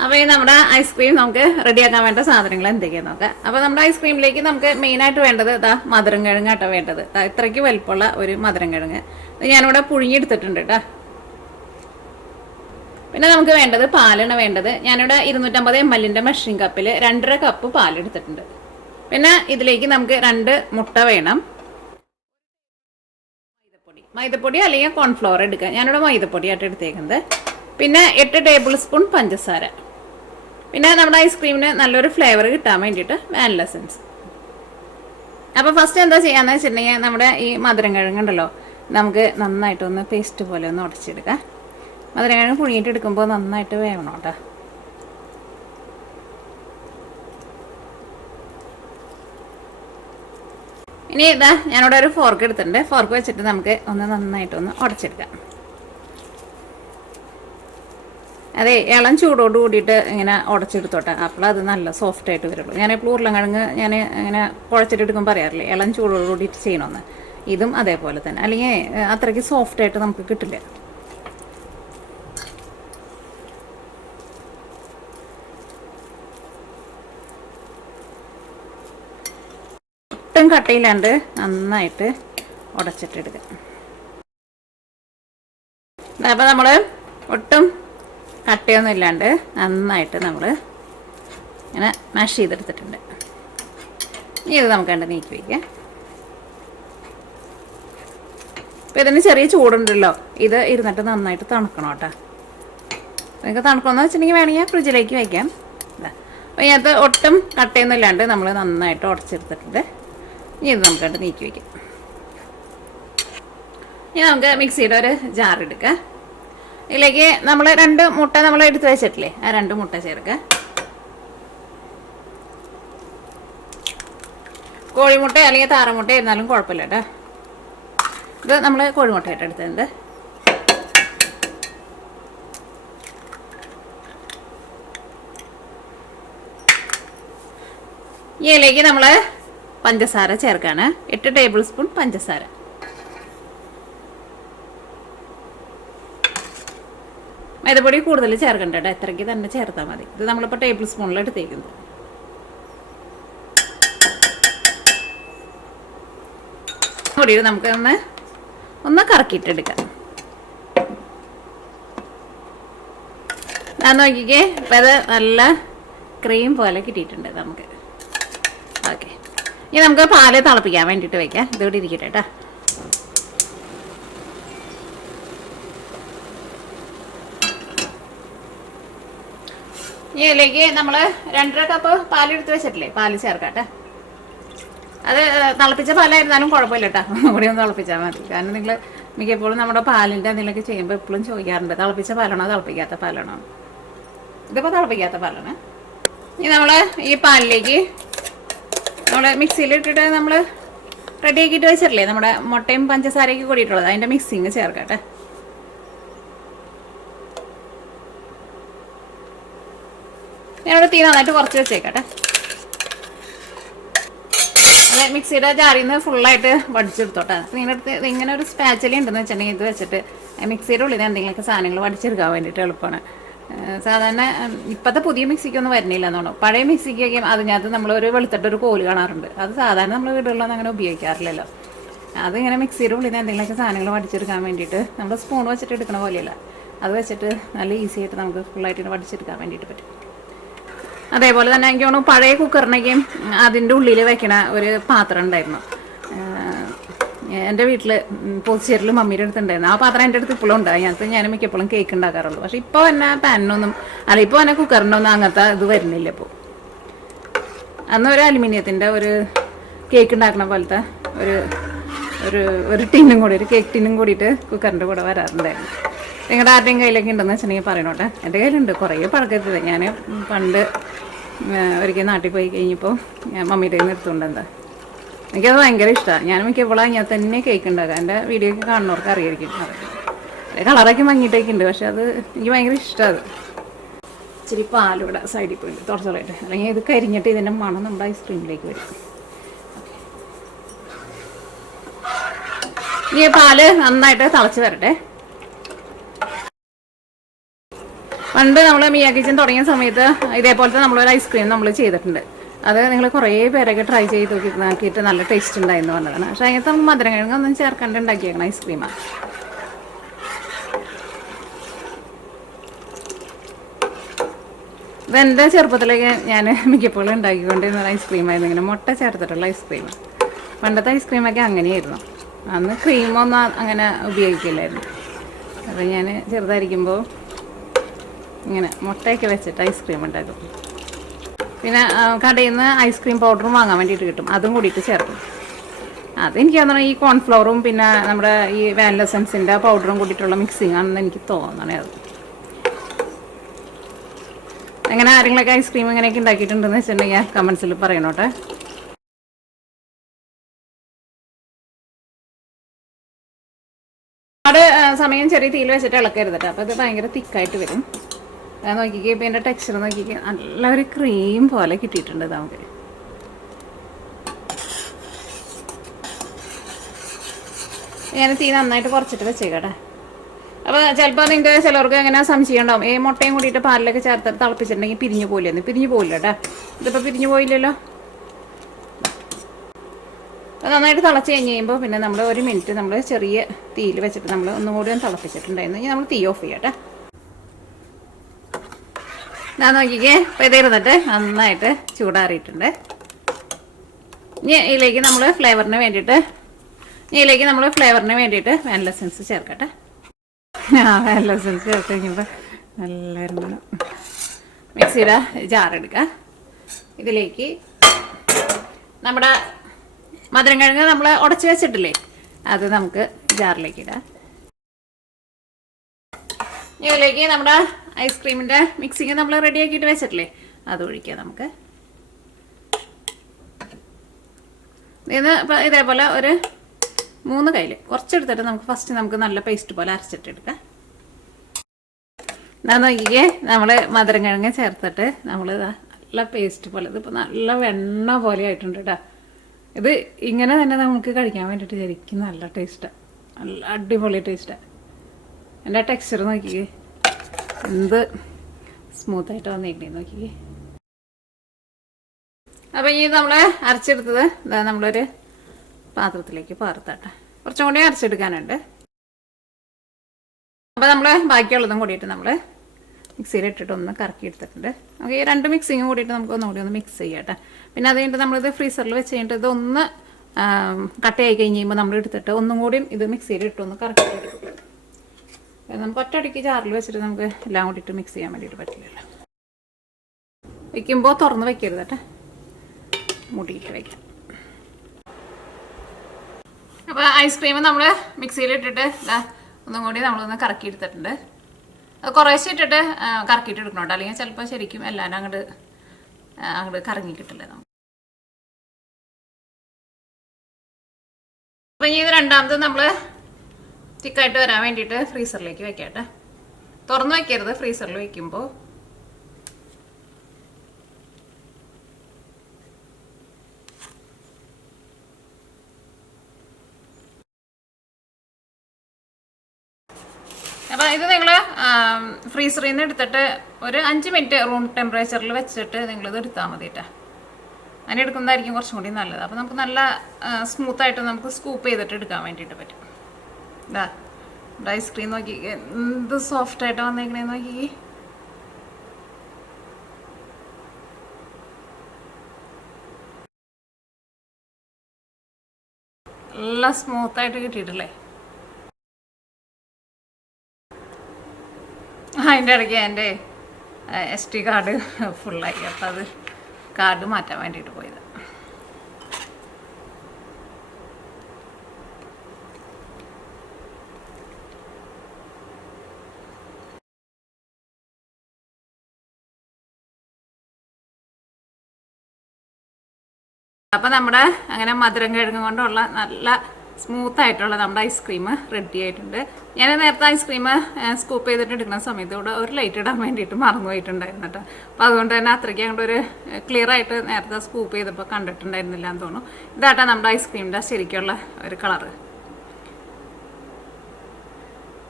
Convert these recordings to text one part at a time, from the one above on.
അപ്പോൾ ഈ നമ്മുടെ ഐസ്ക്രീം നമുക്ക് റെഡിയാക്കാൻ വേണ്ട സാധനങ്ങൾ എന്തൊക്കെയാന്ന് നോക്കാം. അപ്പോൾ നമ്മുടെ ഐസ്ക്രീമിലേക്ക് നമുക്ക് മെയിനായിട്ട് വേണ്ടത് ഇതാ മധുരം കിഴങ്ങാട്ടോ വേണ്ടത്. ഇത്രയ്ക്ക് വലിപ്പമുള്ള ഒരു മധുരം കിഴങ്ങ് ഞാനിവിടെ പുഴുങ്ങിയെടുത്തിട്ടുണ്ട് കേട്ടോ. പിന്നെ നമുക്ക് വേണ്ടത് പാലാണ് വേണ്ടത്. ഞാനിവിടെ 250 ml മെഷറിംഗ് കപ്പിൽ 2.5 കപ്പ് പാലെടുത്തിട്ടുണ്ട്. പിന്നെ ഇതിലേക്ക് നമുക്ക് 2 മുട്ട വേണം. മൈദപ്പൊടി അല്ലെങ്കിൽ കോൺഫ്ലവർ എടുക്കുക. ഞാനിവിടെ മൈദപ്പൊടിയായിട്ട് എടുത്തേക്കുന്നത്. പിന്നെ 8 ടേബിൾ സ്പൂൺ പഞ്ചസാര. പിന്നെ നമ്മുടെ ഐസ്ക്രീമിന് നല്ലൊരു ഫ്ലേവർ കിട്ടാൻ വേണ്ടിയിട്ട് വാനില എസൻസ്. അപ്പോൾ ഫസ്റ്റ് എന്താ ചെയ്യാന്ന് വെച്ചിട്ടുണ്ടെങ്കിൽ നമ്മുടെ ഈ മധുരം കിഴങ്ങുണ്ടല്ലോ നമുക്ക് നന്നായിട്ടൊന്ന് പേസ്റ്റ് പോലെ ഒന്ന് ഉടച്ചെടുക്കാം. മധുരം കിഴങ്ങ് പുഴുങ്ങിയിട്ട് എടുക്കുമ്പോൾ നന്നായിട്ട് വേവണം കേട്ടോ. ഇനി ഇതാ ഞാനിവിടെ ഒരു ഫോർക്ക് എടുത്തിട്ടുണ്ട്. ഫോർക്ക് വെച്ചിട്ട് നമുക്ക് ഒന്ന് നന്നായിട്ടൊന്ന് ഉടച്ചെടുക്കാം. അതെ, ഇളം ചൂടോട് കൂടിയിട്ട് ഇങ്ങനെ ഉടച്ചെടുത്തോട്ടെ. അപ്പോൾ അത് നല്ല സോഫ്റ്റായിട്ട് വരുള്ളൂ. ഞാൻ എപ്പോഴും ഉരുളക്കിഴങ്ങ് ഞാൻ ഇങ്ങനെ കുഴച്ചിട്ടെടുക്കുമ്പോൾ പറയാറില്ലേ ഇളം ചൂടോട് കൂടിയിട്ട് ചെയ്യണമെന്ന്. ഇതും അതേപോലെ തന്നെ, അല്ലെങ്കിൽ അത്രയ്ക്ക് സോഫ്റ്റായിട്ട് നമുക്ക് കിട്ടില്ല. ഒട്ടും കട്ടയില്ലാണ്ട് നന്നായിട്ട് ഉടച്ചിട്ടെടുക്കുക. അപ്പോൾ നമ്മൾ ഒട്ടും കട്ടയൊന്നും ഇല്ലാണ്ട് നന്നായിട്ട് നമ്മൾ ഇങ്ങനെ മാഷ് ചെയ്തെടുത്തിട്ടുണ്ട്. ഇനി ഇത് നമുക്ക് കണ്ട് നീക്കി വയ്ക്കാം. അപ്പോൾ ഇതിന് ചെറിയ ചൂടുണ്ടല്ലോ, ഇത് ഇരുന്നിട്ട് നന്നായിട്ട് തണുക്കണം കേട്ടോ. നിങ്ങൾക്ക് തണുക്കണമെന്ന് വെച്ചിട്ടുണ്ടെങ്കിൽ വേണമെങ്കിൽ ഫ്രിഡ്ജിലേക്ക് വയ്ക്കാം. അപ്പോൾ ഇതിനകത്ത് ഒട്ടും കട്ടയൊന്നും ഇല്ലാണ്ട് നമ്മൾ നന്നായിട്ട് ഉടച്ചെടുത്തിട്ടുണ്ട്. ഇനി ഇത് നമുക്ക് കണ്ട് നീക്കി വയ്ക്കാം. ഇനി നമുക്ക് മിക്സിയുടെ ഒരു ജാർ എടുക്കാം. ഇതിലേക്ക് നമ്മൾ 2 മുട്ട നമ്മൾ എടുത്ത് വെച്ചിട്ടില്ലേ, ആ 2 മുട്ട ചേർക്കുക. കോഴിമുട്ട അല്ലെങ്കിൽ താറമുട്ട ഇരുന്നാലും കുഴപ്പമില്ല കേട്ടോ. ഇത് നമ്മൾ കോഴിമുട്ടയായിട്ട് എടുത്തിട്ടുണ്ട്. ഇതിലേക്ക് നമ്മൾ പഞ്ചസാര ചേർക്കാണ്. 8 ടേബിൾ സ്പൂൺ പഞ്ചസാര. മൈദപ്പൊടി കൂടുതൽ ചേർക്കണ്ട കേട്ടോ, എത്രയ്ക്ക് തന്നെ ചേർത്താൽ മതി. ഇത് നമ്മളിപ്പോൾ ടേബിൾ സ്പൂണിൽ എടുത്തേക്കുന്നത്. പൊടി നമുക്ക് ഒന്ന് കറക്കിയിട്ടെടുക്കാം. ഞാൻ നോക്കിക്കേ, ഇപ്പം അത് നല്ല ക്രീം പോലെ കിട്ടിയിട്ടുണ്ട് നമുക്ക്. ഓക്കെ, ഇനി നമുക്ക് പാല് തിളപ്പിക്കാൻ വേണ്ടിയിട്ട് വയ്ക്കാം. ഇതിവിടെ ഇരിക്കട്ടെ കേട്ടോ. ഇതിലേക്ക് നമ്മൾ 2.5 കപ്പ് പാലെടുത്ത് വെച്ചിട്ടില്ലേ, പാല് ചേർക്കാട്ടെ. അത് തിളപ്പിച്ച പാലായിരുന്നാലും കുഴപ്പമില്ല കേട്ടോ, കൂടി ഒന്ന് തിളപ്പിച്ചാൽ മതി. കാരണം നിങ്ങൾ മിക്കപ്പോഴും നമ്മുടെ പാലിൻ്റെ എന്തെങ്കിലുമൊക്കെ ചെയ്യുമ്പോൾ എപ്പോഴും ചോദിക്കാറുണ്ട് തിളപ്പിച്ച പാലാണോ തിളപ്പിക്കാത്ത പാലാണോ. ഇതിപ്പോൾ തിളപ്പിക്കാത്ത പാലാണ്. ഇനി നമ്മൾ ഈ പാലിലേക്ക് നമ്മൾ മിക്സിയിലിട്ടിട്ട് നമ്മൾ റെഡിയാക്കിയിട്ട് വെച്ചിട്ടില്ലേ നമ്മുടെ മുട്ടയും പഞ്ചസാരയൊക്കെ കൂടിയിട്ടുള്ളത്, അതിൻ്റെ മിക്സിങ് ചേർക്കട്ടെ. ഞാനിവിടെ തീ നന്നായിട്ട് കുറച്ച് വെച്ചേക്കട്ടെ. അതെ, മിക്സിയുടെ ജാറിൽ നിന്ന് ഫുള്ളായിട്ട് വടിച്ചെടുത്തോട്ടെ. നിങ്ങളുടെ അടുത്ത് ഇങ്ങനെ ഒരു സ്പാച്ചലി ഉണ്ടെന്ന് വെച്ചിട്ടുണ്ടെങ്കിൽ ഇത് വെച്ചിട്ട് മിക്സിയുടെ ഉള്ളിൽ എന്തെങ്കിലുമൊക്കെ സാധനങ്ങൾ വടിച്ചെടുക്കാൻ വേണ്ടിയിട്ട് എളുപ്പമാണ്. സാധാരണ ഇപ്പോഴത്തെ പുതിയ മിക്സിക്കൊന്നും വരുന്നില്ല എന്നാണോ. പഴയ മിക്സിക്കൊക്കെ അതിനകത്ത് നമ്മളൊരു വെളുത്തിട്ടൊരു കോല് കാണാറുണ്ട്. അത് സാധാരണ നമ്മൾ വീടുകളിലൊന്നും അങ്ങനെ ഉപയോഗിക്കാറില്ലല്ലോ. അതിങ്ങനെ മിക്സിയുടെ ഉള്ളിൽ നിന്ന് എന്തെങ്കിലുമൊക്കെ സാധനങ്ങൾ വടിച്ചെടുക്കാൻ വേണ്ടിയിട്ട് നമ്മൾ സ്പൂൺ വെച്ചിട്ട് എടുക്കണ പോലെയല്ല, അത് വെച്ചിട്ട് നല്ല ഈസി ആയിട്ട് നമുക്ക് ഫുള്ളായിട്ട് വടിച്ചെടുക്കാൻ വേണ്ടിയിട്ട് പറ്റും. അതേപോലെ തന്നെ എനിക്ക് തോന്നുന്നു പഴയ കുക്കറിനൊക്കെയും അതിൻ്റെ ഉള്ളിൽ വെക്കണ ഒരു പാത്രം ഉണ്ടായിരുന്നു. എൻ്റെ വീട്ടിൽ പോച്ചേരിൽ മമ്മിയുടെ അടുത്തുണ്ടായിരുന്നു. ആ പാത്രം എൻ്റെ അടുത്ത് ഇപ്പോഴും ഉണ്ട്. അതിനകത്ത് ഞാൻ മിക്കപ്പോഴും കേക്ക് ഉണ്ടാക്കാറുള്ളൂ. പക്ഷെ ഇപ്പോൾ തന്നെ പാനിനൊന്നും അല്ല, ഇപ്പോൾ തന്നെ കുക്കറിനൊന്നും അങ്ങനത്തെ ഇത് വരുന്നില്ല. ഇപ്പോൾ അന്ന് ഒരു അലുമിനിയത്തിൻ്റെ ഒരു കേക്ക് ഉണ്ടാക്കുന്ന പോലത്തെ ഒരു ടിന്നും കൂടി, ഒരു കേക്ക് ടിന്നും കൂടിയിട്ട് കുക്കറിൻ്റെ കൂടെ വരാറുണ്ടായിരുന്നു. നിങ്ങളുടെ ആരുടെയും കയ്യിലൊക്കെ ഉണ്ടെന്ന് വെച്ചിട്ടുണ്ടെങ്കിൽ പറയണോട്ടെ. എൻ്റെ കയ്യിലുണ്ട്, കുറേ പഴക്കരുത്. ഞാൻ പണ്ട് ഒരിക്കൽ നാട്ടിൽ പോയി കഴിഞ്ഞപ്പോൾ ഞാൻ മമ്മിയുടെ കയ്യിൽ നിന്ന് എടുത്തുകൊണ്ട് എന്താ എനിക്കത് ഭയങ്കര ഇഷ്ടമാണ്. ഞാൻ മിക്കപ്പോഴും ഞാൻ തന്നെ കേക്ക് ഉണ്ടാക്കുക. എൻ്റെ വീഡിയോ ഒക്കെ കാണുന്നവർക്ക് അറിയായിരിക്കും. കളറൊക്കെ മങ്ങിയിട്ടൊക്കെ ഉണ്ട്, പക്ഷെ അത് എനിക്ക് ഭയങ്കര ഇഷ്ടമാണ്. ഇച്ചിരി പാലിവിടെ സൈഡിൽ പോയി തുടച്ചോളായിട്ട്, അല്ലെങ്കിൽ ഇത് കരിഞ്ഞിട്ട് ഇതിൻ്റെ മണം നമ്മുടെ ഐസ്ക്രീമിലേക്ക് വരും. ഈ പാല് നന്നായിട്ട് തിളച്ച് വരട്ടെ. പണ്ട് നമ്മൾ മിയാ കിച്ചൻ തുടങ്ങിയ സമയത്ത് ഇതേപോലത്തെ നമ്മളൊരു ഐസ്ക്രീം നമ്മൾ ചെയ്തിട്ടുണ്ട്. അത് നിങ്ങൾ കുറേ പേരൊക്കെ ട്രൈ ചെയ്ത് നോക്കിയിട്ട് നല്ല ടേസ്റ്റ് ഉണ്ടായിരുന്നു പറഞ്ഞതാണ്. പക്ഷേ അതിനകത്ത് നമുക്ക് മധുരം കിഴങ്ങൊന്നും ചേർക്കാണ്ട് ഉണ്ടാക്കിയേക്കണം ഐസ്ക്രീമാണ്. ഇതെൻ്റെ ചെറുപ്പത്തിലേക്ക് ഞാൻ മിക്കപ്പോഴും ഉണ്ടാക്കിക്കൊണ്ടിരുന്ന ഐസ്ക്രീമായിരുന്നു. ഇങ്ങനെ മുട്ട ചേർത്തിട്ടുള്ള ഐസ്ക്രീം. പണ്ടത്തെ ഐസ്ക്രീമൊക്കെ അങ്ങനെയായിരുന്നു. അന്ന് ക്രീമൊന്നും അങ്ങനെ ഉപയോഗിക്കില്ലായിരുന്നു. അപ്പോൾ ഞാൻ ചെറുതായിരിക്കുമ്പോൾ ഇങ്ങനെ മുട്ടയൊക്കെ വെച്ചിട്ട് ഐസ്ക്രീം ഉണ്ടാക്കും. പിന്നെ കടയിൽ നിന്ന് ഐസ്ക്രീം പൗഡറും വാങ്ങാൻ വേണ്ടിയിട്ട് കിട്ടും, അതും കൂടിയിട്ട് ചേർക്കും. അതെനിക്ക് തോന്നണം ഈ കോൺഫ്ലവറും പിന്നെ നമ്മുടെ ഈ വാനില എസൻസിൻ്റെ പൗഡറും കൂടിയിട്ടുള്ള മിക്സിങ് ആണെന്ന് എനിക്ക് തോന്നണേ. അത് അങ്ങനെ ആരെങ്കിലൊക്കെ ഐസ്ക്രീം ഇങ്ങനെയൊക്കെ ഉണ്ടാക്കിയിട്ടുണ്ടെന്ന് വെച്ചിട്ടുണ്ടെങ്കിൽ കമൻസിൽ പറയണോട്ടെ. ഒരുപാട് സമയം ചെറിയ തീയിൽ വെച്ചിട്ട് ഇളക്കരുതട്ടെ, അപ്പോൾ ഇത് ഭയങ്കര തിക്കായിട്ട് വരും. നോക്കിക്കേ, ഇപ്പം എൻ്റെ ടെക്സ്ചർ നോക്കിക്കേ, നല്ല ഒരു ക്രീം പോലെ കിട്ടിയിട്ടുണ്ട് നമുക്ക്. ഞാൻ തീ നന്നായിട്ട് കുറച്ചിട്ട് വെച്ചേക്കട്ടെ. അപ്പോൾ ചിലപ്പോൾ നിങ്ങൾക്ക് ചിലർക്ക് എങ്ങനെ സംശയം ഉണ്ടാവും, മുട്ടയും കൂടിയിട്ട് പാലിലൊക്കെ ചേർത്ത് തിളപ്പിച്ചിട്ടുണ്ടെങ്കിൽ പിരിഞ്ഞു പോയില്ലെന്ന്. പിരിഞ്ഞു പോയില്ല കേട്ടോ, ഇതിപ്പോൾ പിരിഞ്ഞു പോയില്ലല്ലോ. അത് നന്നായിട്ട് തിളച്ച് കഴിഞ്ഞ് കഴിയുമ്പോൾ പിന്നെ നമ്മൾ 1 മിനിറ്റ് നമ്മൾ ചെറിയ തീയിൽ വെച്ചിട്ട് നമ്മൾ ഒന്നും കൂടി ഒന്ന് തിളപ്പിച്ചിട്ടുണ്ടായിരുന്നു. ഇനി നമ്മൾ തീ ഓഫ് ചെയ്യാട്ടെ. ഞാൻ നോക്കിക്കേ, ഇപ്പോൾ ഇത് ഇരുന്നിട്ട് നന്നായിട്ട് ചൂടാറിയിട്ടുണ്ട്. ഇനി ഇതിലേക്ക് നമ്മൾ ഫ്ലേവറിന് വേണ്ടിയിട്ട് വാനില എസൻസ് ചേർക്കട്ടെ. വാനില എസൻസ് ചേർത്ത് കഴിഞ്ഞപ്പോൾ നല്ലായിരുന്നു. മിക്സിയുടെ ജാറെടുക്കുക. ഇതിലേക്ക് നമ്മുടെ മധുരം കിഴങ്ങ് നമ്മൾ ഉടച്ച് വെച്ചിട്ടില്ലേ, അത് നമുക്ക് ജാറിലേക്ക് ഇടാം. ഇതിലേക്ക് നമ്മുടെ ഐസ്ക്രീമിൻ്റെ മിക്സിങ് നമ്മൾ റെഡിയാക്കിയിട്ട് വെച്ചിട്ടില്ലേ, അത് ഒഴിക്കുക നമുക്ക്. ഇപ്പം ഇതേപോലെ ഒരു 3 കയ്യിൽ കുറച്ചെടുത്തിട്ട് നമുക്ക് ഫസ്റ്റ് നമുക്ക് നല്ല പേസ്റ്റ് പോലെ അരച്ചിട്ടെടുക്കാം. ഞാൻ നോക്കിക്കേ, നമ്മൾ മധുരം കിഴങ്ങ് ചേർത്തിട്ട് നമ്മൾ നല്ല പേസ്റ്റ് പോലെ, ഇതിപ്പോൾ നല്ല വെണ്ണ പോലെ ആയിട്ടുണ്ട് കേട്ടോ. ഇത് ഇങ്ങനെ തന്നെ നമുക്ക് കഴിക്കാൻ വേണ്ടിയിട്ട് ശരിക്കും നല്ല ടേസ്റ്റാണ്, നല്ല അടിപൊളി ടേസ്റ്റാണ്. എൻ്റെ ടെക്സ്ചർ നോക്കിക്കേ, എന്ത് സ്മൂത്തായിട്ട് വന്നിരിക്കണേ നോക്കിക്കേ. അപ്പോൾ ഈ നമ്മൾ അരച്ചെടുത്തത് നമ്മളൊരു പാത്രത്തിലേക്ക് പാർത്താട്ടെ. കുറച്ചും കൂടി അരച്ചെടുക്കാനുണ്ട്. അപ്പോൾ നമ്മൾ ബാക്കിയുള്ളതും കൂടിയിട്ട് നമ്മൾ മിക്സിയിലിട്ടിട്ട് ഒന്ന് കറക്കി എടുത്തിട്ടുണ്ട്. നമുക്ക് ഈ 2 മിക്സിങ്ങും കൂടിയിട്ട് നമുക്ക് ഒന്നുകൂടി ഒന്ന് മിക്സ് ചെയ്യട്ടെ. പിന്നെ അത് കഴിഞ്ഞിട്ട് നമ്മളിത് ഫ്രീസറിൽ വെച്ച് കഴിഞ്ഞിട്ട് ഇതൊന്ന് കട്ടയായി കഴിഞ്ഞ് കഴിയുമ്പോൾ നമ്മൾ എടുത്തിട്ട് ഒന്നും കൂടി ഇത് മിക്സിയിലിട്ടൊന്ന് കറക്കി എടുക്കും. നമുക്ക് ഒറ്റയടിക്ക് ജാറിൽ വെച്ചിട്ട് നമുക്ക് എല്ലാം കൂടിയിട്ട് മിക്സ് ചെയ്യാൻ വേണ്ടിയിട്ട് പറ്റില്ലല്ലോ. വയ്ക്കുമ്പോൾ തുറന്ന് വയ്ക്കരുത് കേട്ടോ, മുടിയിട്ട് വയ്ക്കാം. അപ്പോൾ ഐസ്ക്രീം നമ്മൾ മിക്സിയിലിട്ടിട്ട് ഒന്നും കൂടി നമ്മളൊന്ന് കറക്കി എടുത്തിട്ടുണ്ട്. അത് കുറേശ്ശെ ഇട്ടിട്ട് കറക്കിയിട്ട് എടുക്കണോട്ടോ, അല്ലെങ്കിൽ ചിലപ്പോൾ ശരിക്കും എല്ലാവരും അങ്ങോട്ട് കറങ്ങി കിട്ടില്ല നമുക്ക്. അപ്പം ഇനി ഇത് രണ്ടാമത് നമ്മൾ തിക്കായിട്ട് വരാൻ വേണ്ടിയിട്ട് ഫ്രീസറിലേക്ക് വെക്കട്ടെ. തുറന്ന് വയ്ക്കരുത് ഫ്രീസറിൽ വയ്ക്കുമ്പോൾ. അപ്പോൾ ഇത് നിങ്ങൾ ഫ്രീസറിൽ നിന്ന് എടുത്തിട്ട് ഒരു 5 മിനിറ്റ് റൂം ടെമ്പറേച്ചറിൽ വെച്ചിട്ട് നിങ്ങളിത് എടുത്താൽ മതി കേട്ടോ. അങ്ങനെ എടുക്കുന്നതായിരിക്കും കുറച്ചും കൂടി നല്ലത്. അപ്പോൾ നമുക്ക് നല്ല സ്മൂത്തായിട്ട് നമുക്ക് സ്കൂപ്പ് ചെയ്തിട്ട് എടുക്കാൻ വേണ്ടിയിട്ട് പറ്റും. ഇതാ ഐസ്ക്രീം നോക്കി എന്ത് സോഫ്റ്റായിട്ട് വന്നേക്കണേന്ന് നോക്കി. നല്ല സ്മൂത്തായിട്ട് കിട്ടിയിട്ടില്ലേ. അതിൻ്റെ ഇടയ്ക്ക് എൻ്റെ SD കാർഡ് ഫുള്ളായി. അപ്പോൾ അത് കാർഡ് മാറ്റാൻ വേണ്ടിയിട്ട് പോയത്. അപ്പോൾ നമ്മുടെ അങ്ങനെ മധുരം കിഴങ്ങ് കൊണ്ടുള്ള നല്ല സ്മൂത്തായിട്ടുള്ള നമ്മുടെ ഐസ്ക്രീം റെഡി ആയിട്ടുണ്ട്. ഞാൻ നേരത്തെ ഐസ്ക്രീം സ്കൂപ്പ് ചെയ്തിട്ട് എടുക്കുന്ന സമയത്ത് ഇവിടെ ഒരു ലൈറ്റ് ഇടാൻ വേണ്ടിയിട്ട് മറന്നു പോയിട്ടുണ്ടായിരുന്നു കേട്ടോ. അപ്പോൾ അതുകൊണ്ട് തന്നെ അത്രയ്ക്ക് അങ്ങോട്ട് ഒരു ക്ലിയർ ആയിട്ട് നേരത്തെ സ്കൂപ്പ് ചെയ്തപ്പോൾ കണ്ടിട്ടുണ്ടായിരുന്നില്ല എന്ന് തോന്നുന്നു. ഇതാട്ടാ നമ്മുടെ ഐസ്ക്രീമിൻ്റെ ശരിക്കുള്ള ഒരു കളറ്.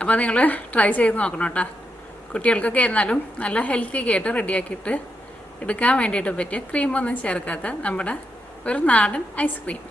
അപ്പോൾ നിങ്ങൾ ട്രൈ ചെയ്ത് നോക്കണം കേട്ടോ. കുട്ടികൾക്കൊക്കെ ആയിരുന്നാലും നല്ല ഹെൽത്തി ആയിട്ട് റെഡിയാക്കിയിട്ട് എടുക്കാൻ വേണ്ടിയിട്ട് പറ്റിയ ക്രീമൊന്നും ചേർക്കാത്ത നമ്മുടെ ഒരു നാടൻ ഐസ്ക്രീം.